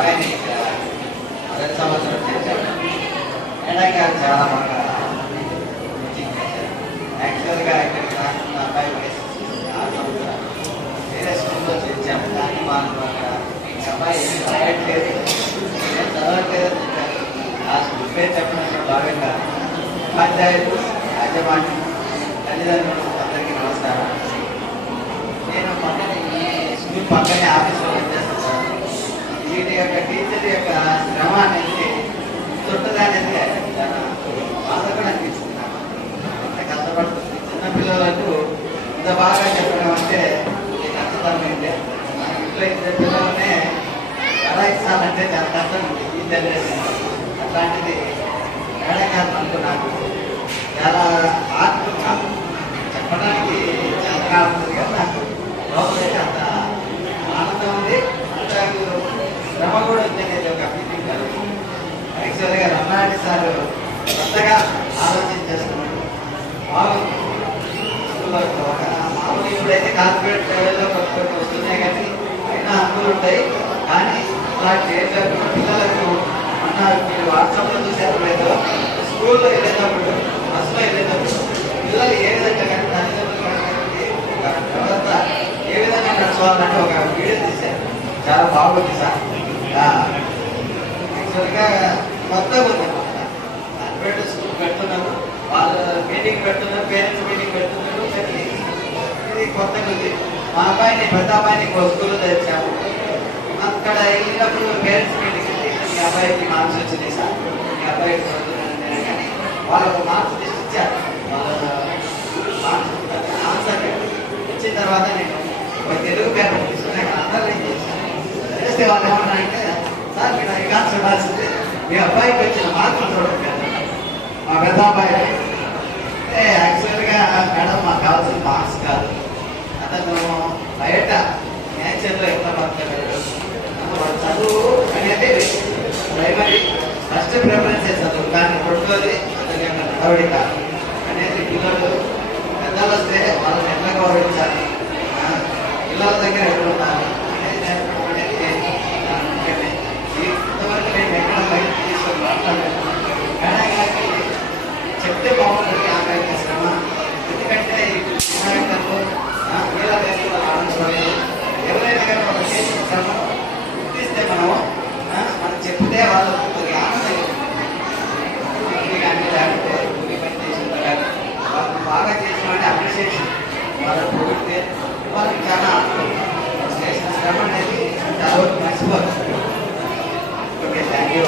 అబ్బాయిని మొదటి సంవత్సరం చేశాడు. మేడం గారు చాలా బాగా కోచింగ్ చేశారు. యాక్చువల్గా ఇక్కడికి రాకుండా అబ్బాయి వయసు 6 సంవత్సరాలు వేరే స్కూల్లో చేర్చాము. కానీ వాళ్ళు అబ్బాయి రాయట్లేదు, నేను చదవట్లేదు చెప్పారు. ఆ స్కూల్ పేరు చెప్పడంలో భాగంగా ఉపాధ్యాయులు, యాజమాన్యం, తల్లిదండ్రులు అందరికీ నమస్కారం. నేను పక్కన ఈ స్కూల్ పక్కనే ఆఫీస్లో పనిచేస్తున్నాను. వీటి యొక్క టీచర్ యొక్క శ్రమ అనేది చుట్టదనేది చాలా బాధ కూడా అనిపిస్తున్నాను. అంత కష్టపడుతుంది. చిన్నపిల్లలకు ఇంత బాగా చెప్పడం అంటే కష్టతరమైందే. మా ఇంట్లో ఇద్దరు పిల్లలనే కళాయిస్తానంటే చాలా కష్టం ఉంది ఈ జనరేషన్. అట్లాంటిది మేడకాలంలో నాకు చాలా ఆత్మగా చెప్పడానికి చాలా ఉంటుంది కదా. నాకు లోపలైతే అంత ఆనందం ఉంది, అంత శ్రమ కూడా ఉంది అనేది ఒక ఫీలింగ్ కలుగుతుంది. యాక్చువల్గా రమణారెడ్డి సార్ కొత్తగా ఆలోచన చేస్తున్నాడు. బాగుంది. ఒక మామూలు ఇప్పుడైతే కార్పొరేట్ లెవెల్లో కొత్త వస్తున్నాయి కానీ అయినా హక్కులు ఉంటాయి. కానీ అలాంటి పిల్లలకు అన్నారు మీరు వాట్సాప్లో చూసారు లేదో, స్కూల్లో వెళ్ళేటప్పుడు, బస్సులో వెళ్ళేటప్పుడు పిల్లలు ఏ విధంగా కానీ తల్లిదండ్రులు వ్యవస్థ ఏ విధంగా నడుచుకోవాలంటే ఒక వీడియో తీశారు. చాలా బాగుంది సార్. యాక్చువల్గా కొత్తగా ఉంది. కార్పొరేట్ స్కూల్ పెడుతున్నారు, వాళ్ళు మీటింగ్ పెడుతున్నారు, పేరెంట్స్ మీటింగ్ పెడుతున్నారు. ఇది కొత్తగా ఉంది. మా అబ్బాయిని పెద్ద అబ్బాయిని స్కూల్లో తెచ్చాము. అక్కడ వెళ్ళినప్పుడు పేరెంట్స్ మీటింగ్ మీ అబ్బాయికి మార్క్స్ వచ్చింది సార్, మీ అబ్బాయికి కానీ వాళ్ళకు మార్క్స్ లిస్ట్ ఇచ్చారు. వాళ్ళ మార్క్స్ ఆన్సర్ ఇచ్చిన తర్వాత నేను ఒక తెలుగు పేపర్ తీసుకుని అందరూ చేస్తే వాళ్ళు ఏమన్నా అంటే సార్ మీరు ఎగ్జామ్స్ ఇవ్వాల్సింది మీ అబ్బాయికి వచ్చిన మార్కులు చూడండి. మా పెద్ద అబ్బాయి అంటే యాక్చువల్గా మేడం మాకు కావాల్సిన మార్క్స్ కాదు, అతను బయట నేచర్లో ఎట్లా పడతాడు, చదువు అనేది ప్రైమరీ ఫస్ట్ ప్రిఫరెన్స్ చదువు, కానీ రెండోది అతని యొక్క నడవడిక అనేది పిల్లలు పెద్దలు వస్తే వాళ్ళని ఎట్లా గౌరవించాలి, పిల్లల దగ్గర ఎక్కడ ఉండాలి అనేది ఇంతవరకు నేను ఎక్కడ బయట తీసుకొని మాట్లాడలేదు. మేడం చెప్తే బాగుంటుంది ఆ యొక్క శ్రమ. ఎందుకంటే వీళ్ళ దేశంలో ఆలోచించలేదు. ఎవరైనా కానీ ఒక చేసిన శ్రమ గుర్తిస్తే మనం చెప్తే వాళ్ళు ఆనందం కానీ లేకపోతే కూలి పని చేసిన కానీ వాళ్ళు బాగా చేసిన వాడిని అప్రిషియేషన్ వాళ్ళని పొగిడితే వాళ్ళకి చాలా ఆనందం. చేసిన శ్రమ అనేది చాలా వరకు మర్చిపోతుంది. Okay, thank you.